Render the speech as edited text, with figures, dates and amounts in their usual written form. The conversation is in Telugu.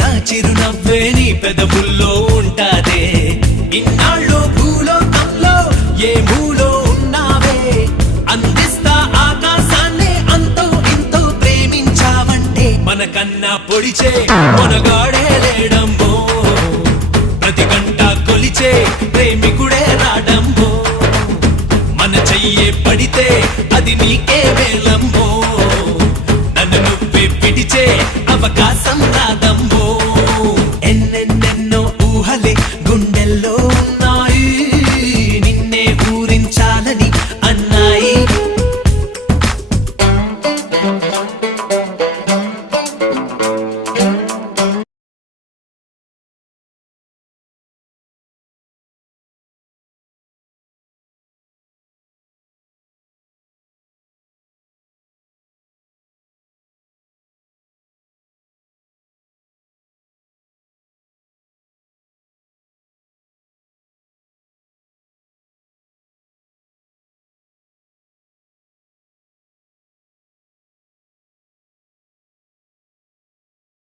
నా చిరునవ్వే నీ పెదవుల్లో ఉంటాదే. ఇన్నాళ్ళు భూలోకంలో ఏ మూలో ఉన్నావే, అందిస్తా ఆకాశాన్ని అంతో ఇంతో ప్రేమించావంటే. మనకన్నా పొడిచే మనగాడే లేడమ్మో, ప్రతి గంట కొలిచే ప్రేమికుడే రాడమ్మో. మన చెయ్యే పడితే అది నీకే వేళ